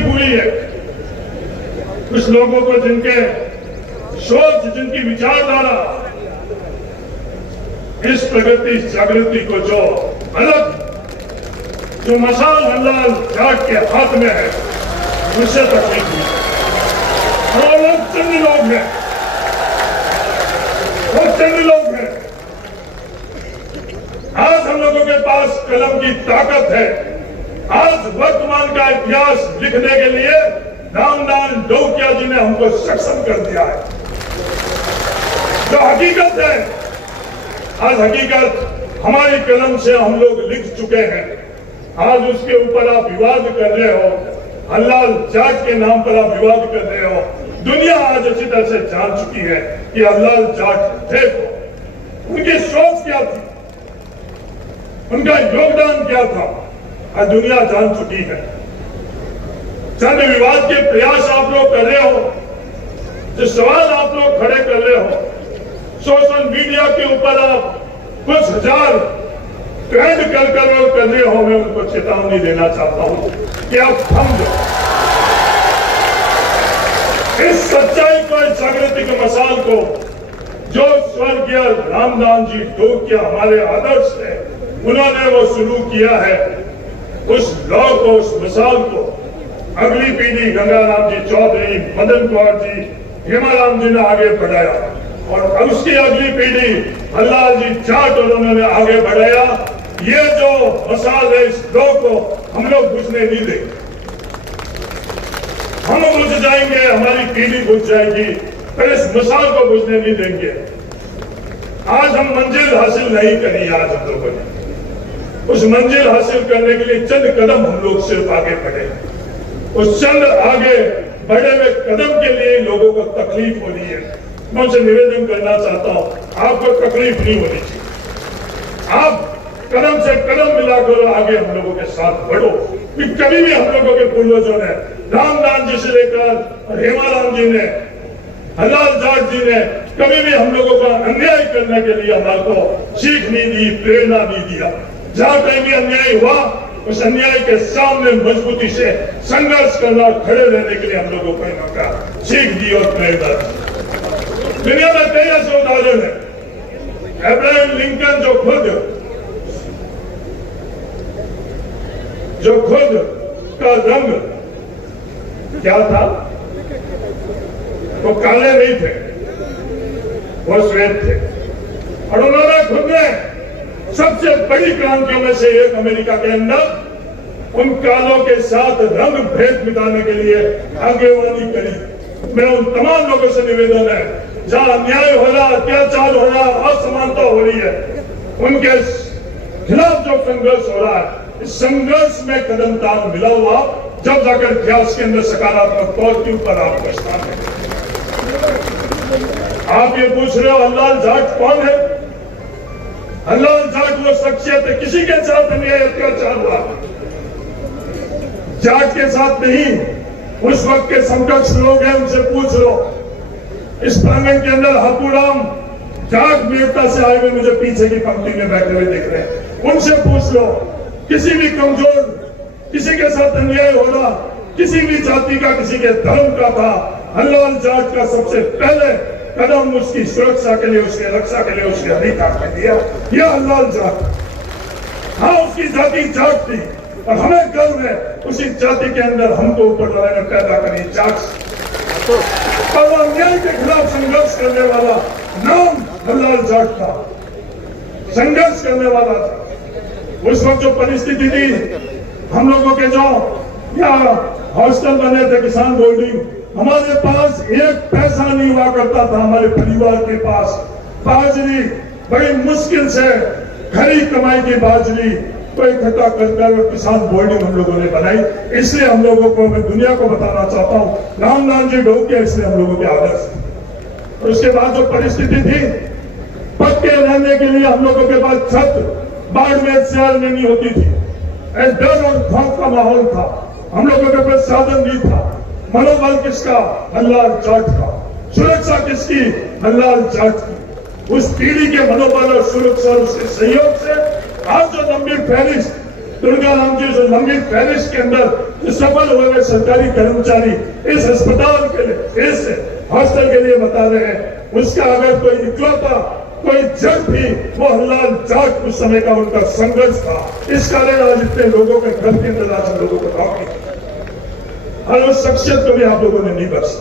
तकलीफ हुई है। कुछ लोगों को जिनके सोच, जिनकी विचारधारा इस प्रगति जागृति को जो अलग, जो मशाल हल्लाल जाट के हाथ में है, उससे तकलीफ हुई। और लोग चंद लोग हैं, वो चंद लोग हैं। आज हम लोगों के पास कलम की ताकत है। आज वर्तमान का इतिहास लिखने के लिए रामदान ढोकिया जी ने हमको सक्षम कर दिया है। जो हकीकत है, आज हकीकत हमारी कलम से हम लोग लिख चुके हैं। आज उसके ऊपर आप विवाद कर रहे हो, हल्लाल जाट के नाम पर आप विवाद कर रहे हो। दुनिया आज अच्छी तरह से जान चुकी है कि हल्लाल जाट थे, उनकी सोच क्या थी, उनका योगदान क्या था, आज दुनिया जान चुकी है। चंद विवाद के प्रयास आप लोग कर रहे हो, जो सवाल आप लोग खड़े कर रहे हो, सोशल मीडिया के ऊपर आप कुछ हजार ट्रेंड कर रहे हो, मैं उनको चेतावनी देना चाहता हूं कि आप थम जाओ। इस सच्चाई को, इस जागृति के मसाल को जो स्वर्गीय रामदान जी ढोकिया हमारे आदर्श है, उन्होंने वो शुरू किया है, उस लौ को, उस मिसाल को अगली पीढ़ी गंगाराम जी चौधरी, मदन कुमार जी, हेमाराम जी ने आगे बढ़ाया और उसकी अगली पीढ़ी हल्लाल जी जाट और उन्होंने आगे बढ़ाया। ये जो मसाल है, इस लौ को हम लोग बुझने नहीं देंगे। हम बुझ जाएंगे, हमारी पीढ़ी बुझ जाएगी, पर इस मिसाल को बुझने नहीं देंगे। आज हम मंजिल हासिल नहीं करी, आज हम लोगों ने उस मंजिल हासिल करने के लिए चंद कदम हम लोग सिर्फ आगे बढ़े। उस चंद आगे बढ़े हुए कदम के लिए लोगों को तकलीफ हो रही है। मैं उनसे निवेदन करना चाहता हूं, आपको तकलीफ नहीं होनी चाहिए। आप कदम से कदम मिलाकर आगे हम लोगों के साथ बढ़ो। कभी भी हम लोगों के पूर्वजों ने, रामदान जी से लेकर हेमाराम जी ने, हल्लाल जाट जी ने कभी भी हम लोगों का अन्याय करने के लिए हमारे को सीख नहीं दी, प्रेरणा नहीं दिया। जहां कहीं भी अन्याय हुआ, उस अन्याय के सामने मजबूती से संघर्ष करना, खड़े रहने के लिए हम लोगों को इनका सीख दी और प्रेरणा दी। दुनिया में कई ऐसे उदाहरण है। अब्राहम लिंकन जो खुद का रंग क्या था, वो काले नहीं थे, वो श्वेत थे। और उन्होंने खुद ने सबसे बड़ी क्रांतियों में से एक अमेरिका के अंदर उन कालों के साथ रंग भेद मिटाने के लिए आगेवानी करी। मेरा उन तमाम लोगों से निवेदन है, जहां अन्याय हो रहा, अत्याचार हो रहा, असमानता हो रही है, उनके खिलाफ जो संघर्ष हो रहा है, इस संघर्ष में कदम ताल मिला हुआ, जब जाकर इतिहास के अंदर सकारात्मक तौर के ऊपर आपका स्थान है। आप ये पूछ रहे हो हल्लाल जाट कौन है? हल्लाल जाट वो शख्सियत है, किसी के साथ अन्याय अत्याचार हुआ, जाट के साथ नहीं, उस वक्त के समकक्ष लोग हैं, उनसे पूछ लो। इस प्रांगण के अंदर हापूराम जाट वीरता से आए हुए मुझे पीछे की पंक्ति में बैठे हुए दिख रहे हैं, उनसे पूछ लो। किसी भी कमजोर, किसी के साथ अन्याय हो रहा, किसी भी जाति का, किसी के धर्म का था, हल्लाल जाट का सबसे पहले कदम उसकी सुरक्षा के लिए, उसकी रक्षा के लिए, उसके अधिकार के लिए यह हल्लाल जाट। हाँ, उसकी जाति जाट थी और हमें गर्व है उसी जाति के अंदर हमको ऊपर वाले ने पैदा करी जाट। और अन्याय के खिलाफ संघर्ष करने वाला नाम हल्लाल जाट था, संघर्ष करने वाला था। उस वक्त जो परिस्थिति थी, हम लोगों के जो यहाँ हॉस्टल बने थे, किसान बोर्डिंग, हमारे पास एक पैसा नहीं हुआ करता था। हमारे परिवार के पास बाजरी बड़ी मुश्किल से, खरी कमाई की बाजरी को इकट्ठा कर किसान बोर्डिंग हम लोगों ने बनाई। इसलिए हम लोगों को, मैं दुनिया को बताना चाहता हूँ, रामदान जी ढोकिया इसलिए हम लोगों के आदर्श। और उसके बाद जो परिस्थिति थी, पक्के रहने के लिए हम लोगों के पास छत बाड़मेर शहर में नहीं होती थी, डर और खौफ का माहौल था, हम लोगों के पास साधन नहीं था। मनोबल किसका? हल्लाल जाट का। सुरक्षा किसकी? हल्लाल जाट की। उस पीढ़ी के मनोबल और सुरक्षा, उसके सहयोग से आज जो लंबी फहरिस्त दुर्गा राम जी जो लंबी फहरिस्त के अंदर जो सफल हुए हुए सरकारी कर्मचारी इस अस्पताल के लिए, इस हॉस्टल के लिए बता रहे हैं, उसका अगर कोई इकलौता कोई जग भी वो हल्लाल जाट उस समय का उनका संघर्ष था। इस कारण आज इतने लोगों के घर के अंदर आज लोगों को नौकरी, हर उस शख्सियत को भी आप लोगों ने नहीं बख्शा।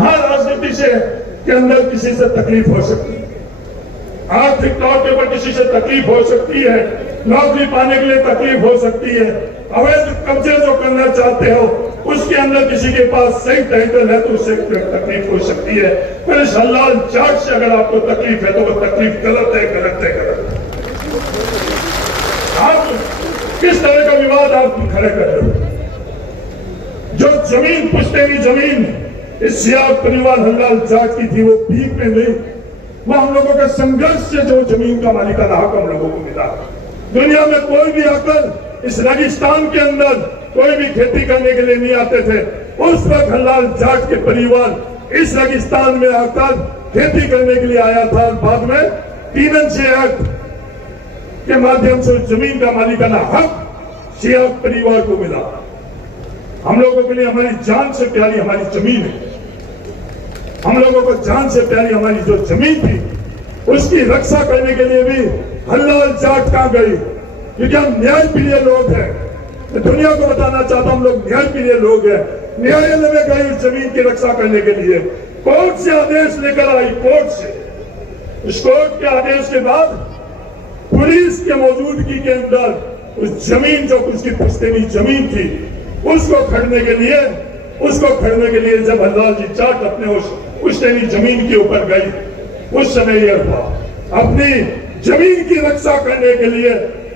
हर राजनीति से के अंदर किसी से तकलीफ हो सकती है, आर्थिक तौर के ऊपर किसी से तकलीफ हो सकती है, नौकरी पाने के लिए तकलीफ हो सकती है, अवैध कब्जे जो करना चाहते हो उसके अंदर किसी के पास सही टाइटल है तो उससे तकलीफ हो सकती है। पर इस हल्लाल जाट से अगर आपको तकलीफ है तो वो तकलीफ गलत है, गलत है, गलत है। आप किस तरह का विवाद आप खड़े कर रहे हो? जो जमीन पुश्तैनी जमीन इस सियाह परिवार हल्लाल जाट की थी वो भीख में नहीं, वो हम लोगों के संघर्ष से जो जमीन का मालिकाना हक हम लोगों को मिला। दुनिया में कोई भी आकर इस रेगिस्तान के अंदर कोई भी खेती करने के लिए नहीं आते थे। उस वक्त हल्लाल जाट के परिवार इस रेगिस्तान में आकर खेती करने के लिए आया था और बाद में 3 एक्ट के माध्यम से जमीन का मालिकाना हक सियाह परिवार को मिला। हम लोगों के लिए हमारी जान से प्यारी हमारी जमीन है, हम लोगों को जान से प्यारी हमारी जो जमीन थी उसकी रक्षा करने के लिए भी हल्लाल जाट कहां गई? क्योंकि हम न्याय प्रिय लोग हैं, तो दुनिया को बताना चाहता हूं हम लोग न्याय प्रिय लोग हैं। न्यायालय में गए इस जमीन की रक्षा करने के लिए, कोर्ट से आदेश लेकर आई, कोर्ट से, उस कोर्ट के आदेश के बाद पुलिस के मौजूदगी के अंदर उस जमीन जो उसकी पुश्तैनी जमीन थी उसको खरीदने के लिए जब हल्लाल जी जाट अपने उस पुश्तैनी जमीन के ऊपर गई, उस समय यह हुआ। अपनी जमीन की रक्षा करने के लिए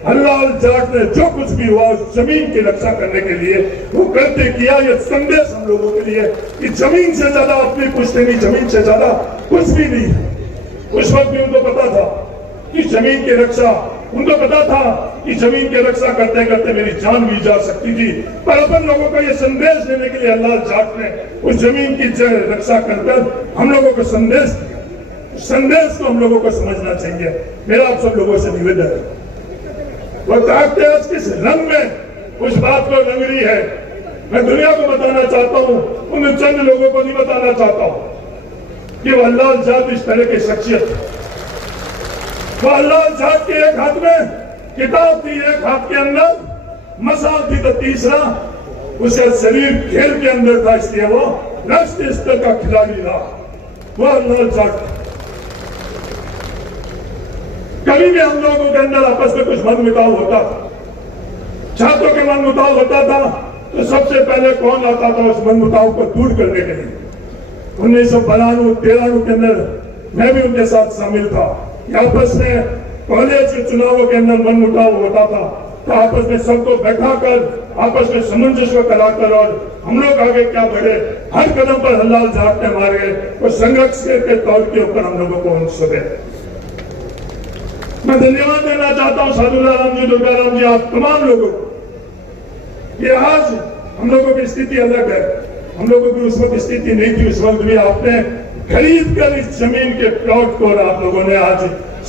हल्लाल जाट ने जो कुछ भी हुआ उस जमीन की रक्षा करने के लिए वो करते किया। यह संदेश हम लोगों के लिए कि जमीन से ज्यादा, अपनी पुश्तैनी जमीन से ज्यादा कुछ भी नहीं है। उस वक्त भी उनको पता था कि जमीन की रक्षा, उनको पता था कि जमीन की रक्षा करते करते मेरी जान भी जा सकती थी, पर अपन लोगों को यह संदेश देने के लिए हल्लाल जाट ने उस जमीन की रक्षा कर हम लोगों को संदेश दिया। संदेश को हम लोगों को समझना चाहिए। मेरा आप सब लोगों से निवेदन है, वो ताकत आज किस रंग में उस बात को रंग रही है, मैं दुनिया को बताना चाहता हूं, उन चंद लोगों को नहीं बताना चाहता हूं कि वो हल्लाल जाट इस तरह की शख्सियत है। वो हल्लाल जाट के एक हाथ में किताब थी, एक हाथ के अंदर मसाल थी, तो तीसरा उसका शरीर खेल के अंदर था, इसलिए वो राष्ट्रीय स्तर का खिलाड़ी रहा। वो हल्लाल जाट कभी भी हम लोगों के अंदर आपस में कुछ मनमुटाव होता था, छात्रों के मनमुटाव होता था, तो सबसे पहले कौन आता था उस मनमुटाव को दूर करने के लिए? 1992-93 के अंदर मैं भी उनके साथ शामिल था। आपस में कॉलेज के चुनावों के अंदर मनमुटाव होता था, तो आपस में सबको बैठाकर आपस में सामंजस्य कराकर और हम लोग आगे क्या बढ़े, हर कदम पर हल्लाल जाट ने मारे और संघर्ष के तौर के ऊपर हम लोगों को सुने। मैं धन्यवाद देना चाहता हूं साधुला राम जी, दुर्गा राम जी, आप तमाम लोगों को। ये आज हम लोगों की स्थिति अलग है, हम लोगों की उस वक्त स्थिति नहीं थी। उस वक्त भी आपने खरीद कर इस जमीन के प्लॉट को आप लोगों ने आज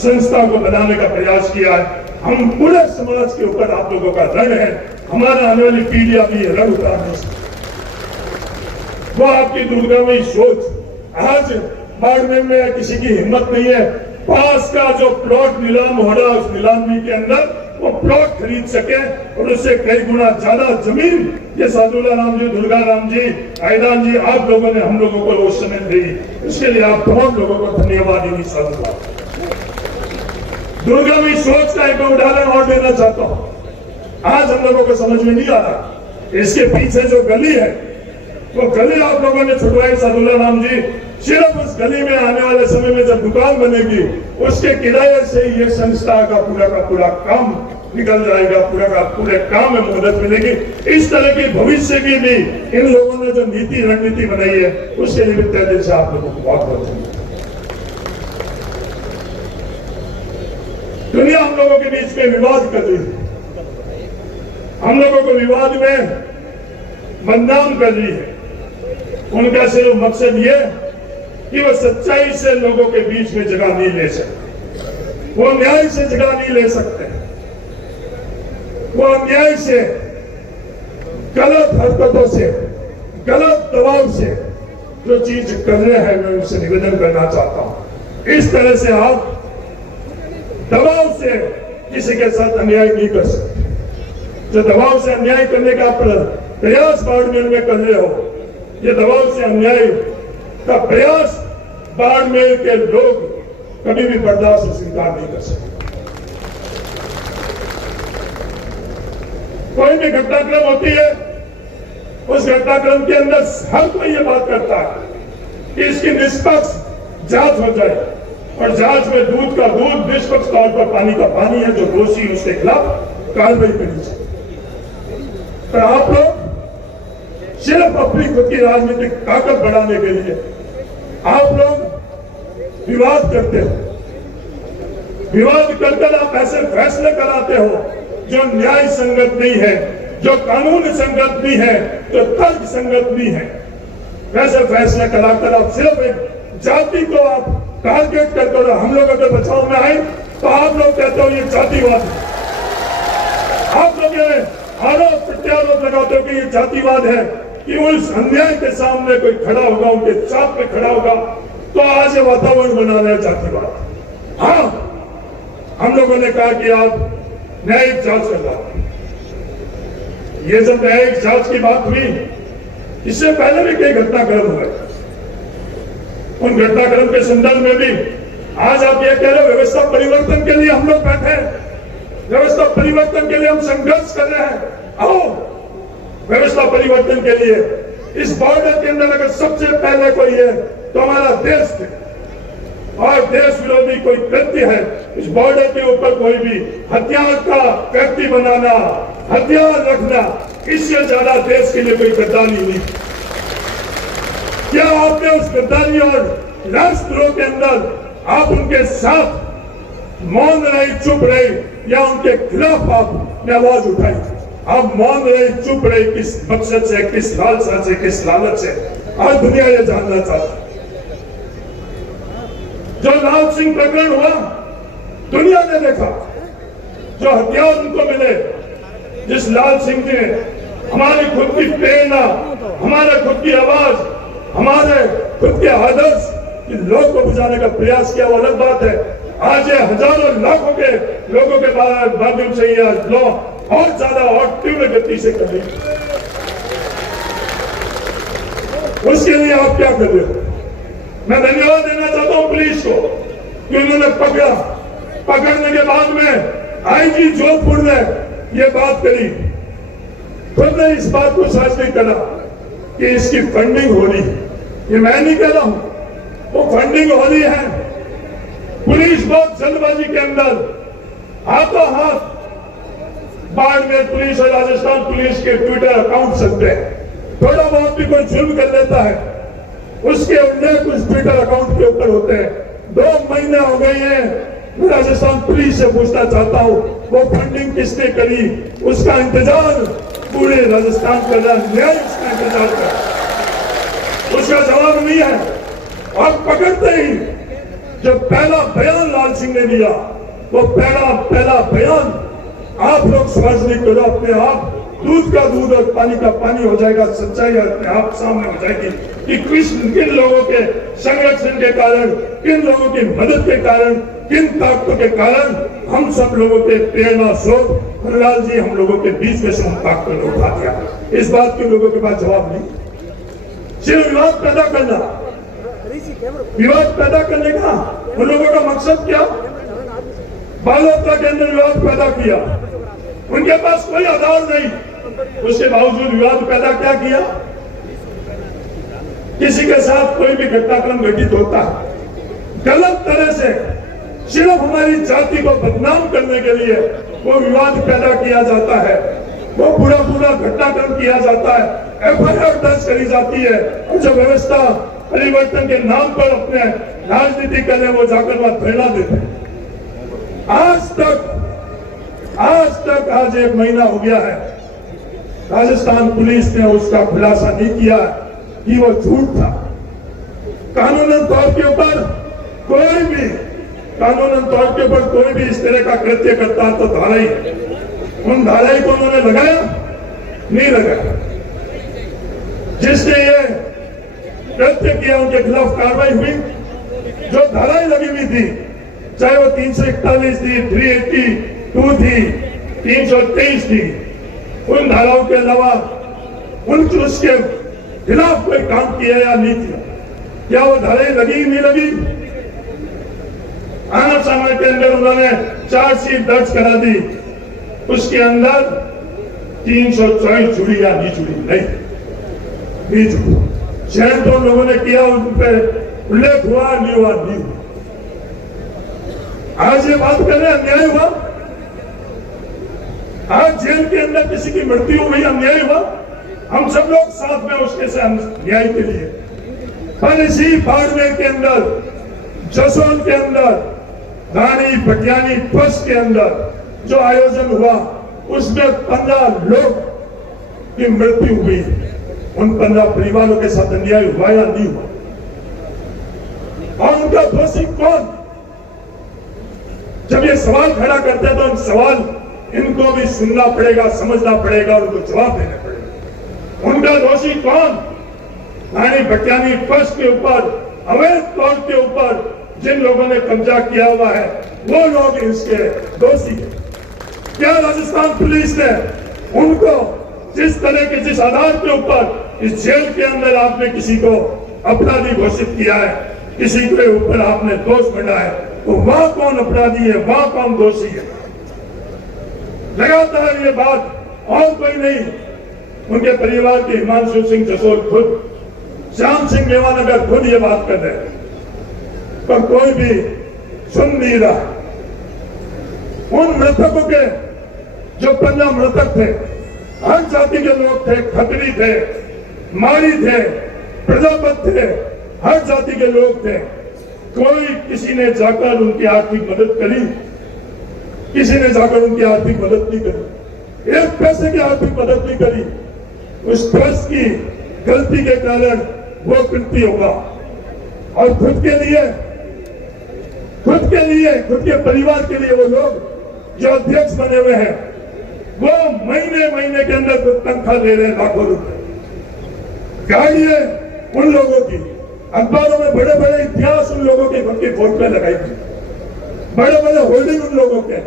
संस्था को बनाने का प्रयास किया है। हम पूरे समाज के ऊपर आप लोगों का ऋण है, हमारा आने वाली पीढ़ियां भी ऋण उतार नहीं सकती। वो आपकी दूरगामी सोच आज बाड़मेर में किसी की हिम्मत नहीं है पास का जो प्लॉट नीलाम हो रहा उस नीलामी के अंदर वो प्लॉट खरीद सके और उससे कई गुना ज्यादा जमीन ये साधुला राम जी, दुर्गा राम जी, ऐलान जी, आप लोगों ने हम लोगों को उस समय दी, इसके लिए आप तमाम लोगों को धन्यवाद ही नहीं साधुला। दुर्गा में सोच का एक उदाहरण और देना चाहता हूं। आज हम लोगों को समझ में नहीं आ रहा इसके पीछे जो गली है वो गली आप लोगों ने छुटवाई साधुला राम जी। सिर्फ उस गली में आने वाले समय में जब दुकान बनेगी उसके किराए से ये संस्था का पूरा काम निकल जाएगा, पूरा का पूरे काम में मदद मिलेगी। इस तरह की भविष्य की भी इन लोगों ने जो नीति रणनीति बनाई है उसके लिए तय दिल से आप लोगों को बहुत बहुत धन्यवाद। दुनिया हम लोगों के बीच में विवाद कर रही है, हम लोगों को विवाद में बदनाम कर रही है। उनका सिर्फ मकसद ये कि वो सच्चाई से लोगों के बीच में जगह नहीं ले सकते, वो न्याय से जगह नहीं ले सकते। वो अन्याय से, गलत हरकतों से, गलत दबाव से जो चीज कर रहे हैं, मैं उनसे निवेदन करना चाहता हूं, इस तरह से आप दबाव से किसी के साथ अन्याय नहीं कर सकते। जो दबाव से अन्याय करने का प्रयास बाड़मेर में कर रहे हो, ये दबाव से अन्याय का प्रयास बाड़मेर के लोग कभी भी बर्दाश्त और स्वीकार नहीं कर सकते। कोई भी घटनाक्रम होती है, उस घटनाक्रम के अंदर हर कोई ये बात करता है कि इसकी निष्पक्ष जांच हो जाए, और जांच में दूध का दूध, निष्पक्ष तौर पर पानी का पानी है, जो दोषी उसके खिलाफ कार्रवाई करनी चाहिए। पर आप लोग सिर्फ अपनी खुद की राजनीतिक ताकत बढ़ाने के लिए आप लोग विवाद करते हो। विवाद कर आप ऐसे फैसले कराते हो जो न्याय संगत नहीं है, जो कानून संगत नहीं है, जो तर्क संगत नहीं है। वैसे फैसले कराकर आप सिर्फ एक जाति को आप टारगेट करते हो। हम लोग अगर बचाव में आए तो आप लोग कहते हो ये जातिवाद है। आप लोग ये आरोप प्रत्यारोप लगाते हो कि ये जातिवाद है, कि उस अन्याय के सामने कोई खड़ा होगा, उनके साथ में खड़ा होगा, तो आज ये वातावरण बना रहे जातिवाद। हाँ, हम लोगों ने कहा कि आप न्यायिक जांच करवाओ। ये जब न्यायिक जांच की बात हुई, इससे पहले भी कई घटनाक्रम हुए। उन घटनाक्रम के संदर्भ में भी आज आप ये कह रहे हो व्यवस्था परिवर्तन के लिए हम लोग बैठे हैं, व्यवस्था परिवर्तन के लिए हम संघर्ष कर रहे हैं। आओ, व्यवस्था परिवर्तन के लिए इस बॉर्डर के अंदर अगर सबसे पहले कोई है तो हमारा देश है, और देश विरोधी कोई कृत्य है, इस बॉर्डर के ऊपर कोई भी हथियार का व्यक्ति बनाना, हथियार रखना, इससे ज्यादा देश के लिए कोई गद्दारी नहीं। क्या आपने उस गद्दारी और राष्ट्रद्रोह के अंदर आप उनके साथ मौन रहे, चुप रहे, या उनके खिलाफ आपने आवाज उठाई? आप मौन रहे, चुप रहे, किस मकसद से, किस लालसा से, किस लालच से? आज दुनिया ये जानना चाहती। जो लाल सिंह प्रकरण हुआ, दुनिया ने देखा, जो हथियार उनको मिले, जिस लाल सिंह ने हमारी खुद की प्रेरणा, हमारे खुद की आवाज, हमारे खुद के आदर्श लोग को बुझाने का प्रयास किया, वो अलग बात है। आज ये हजारों लाखों के लोगों के माध्यम से ये लॉ और ज्यादा और तीव्र गति से कर रही। उसके लिए आप क्या कर रहे हो? मैं धन्यवाद देना चाहता हूं पुलिस को कि उन्होंने पकड़ा। पकड़ने के बाद में आईजी जोधपुर ने ये बात करी, खुद ने इस बात को साबित करा कि इसकी फंडिंग हो रही है। ये मैं नहीं कह रहा हूं, वो फंडिंग हो रही है। पुलिस बहुत जल्दबाजी के अंदर हाथों हाथ बाड़मेर पुलिस और राजस्थान पुलिस के ट्विटर अकाउंट सकते हैं। थोड़ा बहुत भी कोई जुल्म कर लेता है, उसके उल्लेख उस ट्विटर अकाउंट के ऊपर होते हैं। 2 महीने हो गए हैं, मैं राजस्थान पुलिस से पूछना चाहता हूं, वो फंडिंग किसने करी? उसका इंतजार पूरे राजस्थान कर रहा, न्याय उसका इंतजार कर, उसका जवाब नहीं है। और पकड़ते ही जब पहला बयान लाल सिंह ने दिया, वो पहला बयान आप लोग सार्वजनिक करो, अपने आप दूध का दूध और पानी का पानी हो जाएगा, सच्चाई अपने आप सामने हो जाएगी कि किन लोगों के संरक्षण के कारण, किन लोगों की मदद के कारण, किन ताकतों के कारण हम सब लोगों के प्रेरणा स्रोत हरलाल जी हम लोगों के बीच में से उन ताकतों ने उठा दिया। इस बात के लोगों के पास जवाब नहीं। सिर्फ विवाद पैदा करना, विवाद पैदा करने का उन लोगों का मकसद क्या? बालोतरा के अंदर विवाद पैदा किया, उनके पास कोई आधार नहीं, उसके बावजूद विवाद पैदा क्या किया? किसी के साथ कोई भी घटनाक्रम घटित होता है, गलत तरह से सिर्फ हमारी जाति को बदनाम करने के लिए वो विवाद पैदा किया जाता है, वो पूरा घटनाक्रम किया जाता है, एफआईआर दर्ज करी जाती है, और जब व्यवस्था परिवर्तन के नाम पर अपने राजनीति करने वो जाकर वहां धरना देते हैं। आज 1 महीना हो गया है, राजस्थान पुलिस ने उसका खुलासा नहीं किया कि वो झूठ था। कानूनन तौर के ऊपर कोई भी इस तरह का कृत्य करता तो धारा ही उन धाराई को उन्होंने लगाया? नहीं लगाया। जिसने ये कृत्य किया उनके खिलाफ कार्रवाई हुई। जो धाराएं लगी हुई थी, चाहे वो 341 थी, 382 थी, 323 थी, उन धाराओं के अलावा उसके खिलाफ कोई काम किया या नहीं किया? क्या वो धाराएं लगी नहीं लगी? आनंद सागर के अंदर उन्होंने चार्जशीट दर्ज करा दी, उसके अंदर 324 जुड़ी या नहीं जुड़ी? नहीं जुड़ी। चयन तो लोगों ने किया, उन पर उल्लेख हुआ, नहीं हुआ, नहीं हुआ। आज ये बात कर रहे हैं अन्याय हुआ। आज जेल के अंदर किसी की मृत्यु हुई, अन्याय हुआ। हम सब लोग साथ में उसके से न्याय के लिए। पर इसी बाड़मेर के अंदर, जसोल के अंदर, रानी भटियानी ट्रस्ट के अंदर जो आयोजन हुआ, उसमें 15 लोग की मृत्यु हुई। उन 15 परिवारों के साथ अन्याय हुआ या नहीं हुआ? और उनका दोषी कौन? जब ये सवाल खड़ा करते हैं तो सवाल इनको भी सुनना पड़ेगा, समझना पड़ेगा, उनको जवाब देना पड़ेगा। उनका दोषी कौन? रानी भटियानी ट्रस्ट के ऊपर, अवैध तौर के ऊपर जिन लोगों ने कब्जा किया हुआ है, वो लोग इसके दोषी हैं। क्या राजस्थान पुलिस ने उनको जिस तरह के, जिस आधार के ऊपर इस जेल के अंदर आपने किसी को अपराधी घोषित किया है, किसी के ऊपर आपने दोष बढ़ा है, तो वह कौन अपराधी है, वह कौन दोषी है? लगातार ये बात और कोई नहीं, उनके परिवार के हिमांशु सिंह जसोल खुद, श्याम सिंह मेवानगर खुद ये बात कर रहे हैं, पर कोई भी सुन नहीं रहा। उन मृतकों के जो 15 मृतक थे, हर जाति के लोग थे, खत्री थे, मारी थे, प्रजापति थे, हर जाति के लोग थे। कोई किसी ने जाकर उनकी आर्थिक मदद करी? किसी ने जाकर उनकी आर्थिक मदद नहीं करी, एक पैसे की आर्थिक मदद नहीं करी। उस ट्रस्ट की गलती के कारण वो कृत्य होगा। और खुद के लिए, खुद के परिवार के लिए वो लोग जो अध्यक्ष बने हुए हैं, वो महीने के अंदर तनख्वाह ले रहे हैं, लाखों रुपए। गाड़ी है उन लोगों की, अखबारों में बड़े बड़े इतिहास उन लोगों के खुद के फोन पे लगाई थी, बड़े बड़े होल्डिंग उन लोगों के,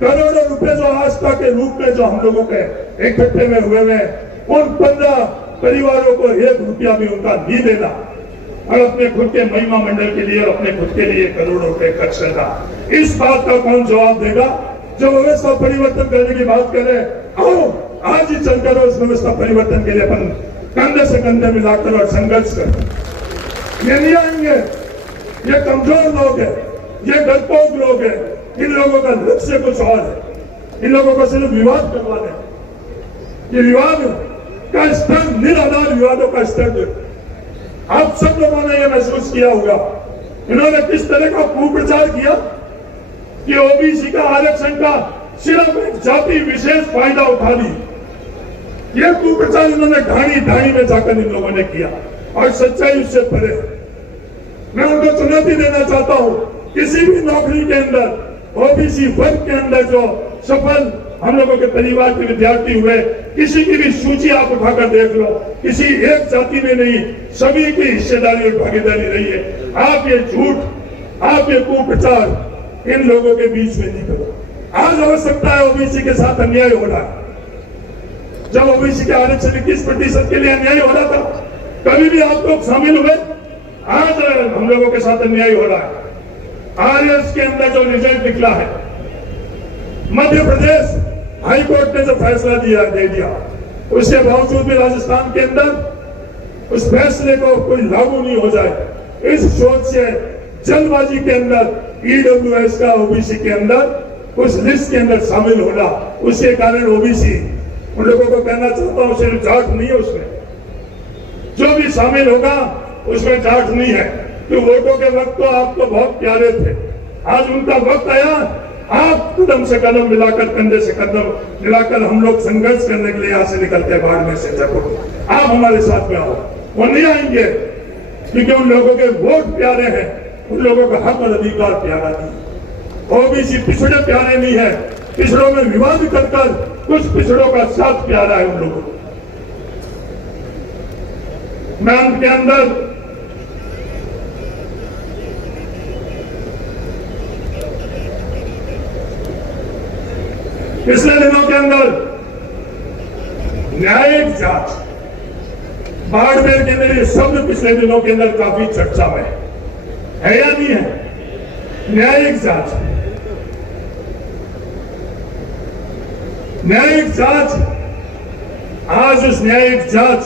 करोड़ों रुपए जो आस्था के रूप में जो हम लोगों के इकट्ठे में हुए हैं, उन 15 परिवारों को 1 रुपया भी उनका नहीं देना और अपने खुद के महिमा मंडल के लिए, अपने खुद के लिए करोड़ों रुपए खर्च करना। इस बात का कौन जवाब देगा? जो व्यवस्था परिवर्तन करने की बात करे, आओ आज ही चलकर उस व्यवस्था परिवर्तन के लिए अपन कंधे से कंधे मिलाकर और संघर्ष कर। ये नहीं आएंगे, ये कमजोर लोग हैं, ये डरपोक लोग हैं। इन लोगों का लक्ष्य कुछ और है। इन लोगों को सिर्फ विवाद करवाना है। ये विवाद का स्तर, निराधार विवादों का स्तर आप सब लोगों ने यह महसूस किया होगा। इन्होंने किस तरह का कुप्रचार किया कि ओबीसी का आरक्षण का सिर्फ एक जाति विशेष फायदा उठा ली। यह कुप्रचार इन्होंने ढाई में जाकर इन लोगों ने किया और सच्चाई उससे परे। मैं उनको चुनौती देना चाहता हूं, किसी भी नौकरी के अंदर, ओबीसी वर्ग के अंदर जो सफल हम लोगों के परिवार के विद्यार्थी हुए, किसी की भी सूची आप उठाकर देख लो, किसी एक जाति में नहीं, सभी की हिस्सेदारी और भागीदारी रही है। आप ये झूठ, आप ये कुप्रचार इन लोगों के बीच में नहीं करो। आज आवश्यकता है, ओबीसी के साथ अन्याय हो रहा है। जब ओबीसी के आरक्षण 21% के लिए अन्याय हो रहा था, कभी भी आप लोग शामिल हुए? आज हम लोगों के साथ अन्याय हो रहा है। आरएस के अंदर जो रिजल्ट निकला है, मध्य प्रदेश हाई कोर्ट ने जो फैसला दे दिया, उसके बावजूद भी राजस्थान के अंदर उस फैसले को कोई लागू नहीं हो जाए, इस सोच से जल्दबाजी के अंदर ईडब्ल्यूएस का ओबीसी के अंदर उस लिस्ट के अंदर शामिल होना, उसके कारण ओबीसी, उन लोगों को कहना चाहता हूं, सिर्फ जाट नहीं है उसमें, जो भी शामिल होगा उसमें जाट नहीं है। तो वोटों के वक्त तो आप तो बहुत प्यारे थे, आज उनका वक्त आया, आप कदम से कदम मिलाकर, कंधे से कदम मिलाकर हम लोग संघर्ष करने के लिए यहाँ से निकलते हैं बाढ़ में से। जब आप हमारे साथ में आओ, वो नहीं आएंगे क्योंकि उन लोगों के वोट प्यारे हैं, उन लोगों का हक और अधिकार प्यारा नहीं। ओबीसी पिछड़े प्यारे नहीं है, पिछड़ों में विवाद कर कुछ पिछड़ों का साथ प्यारा है उन लोगों को। मैं अंत के अंदर पिछले दिनों के अंदर न्यायिक जांच, बाड़मेर के अंदर ये शब्द पिछले दिनों के अंदर काफी चर्चा में है या नहीं है? न्यायिक जांच, न्यायिक जांच। आज उस न्यायिक जांच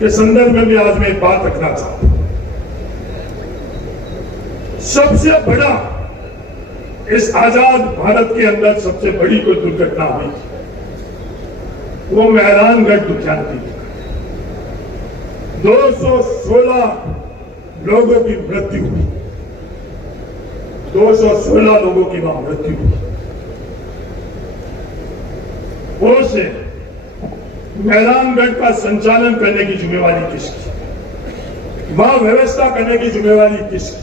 के संदर्भ में भी आज मैं एक बात रखना चाहता हूं। सबसे बड़ा, इस आजाद भारत के अंदर सबसे बड़ी कोई दुर्घटना हुई वो मेहरानगढ़ दुखियान की। 216 लोगों की मृत्यु हुई, 216 लोगों की वहां मृत्यु हुई। उसे मेहरानगढ़ का संचालन करने की जिम्मेवारी किसकी? वहां व्यवस्था करने की जिम्मेवारी किसकी?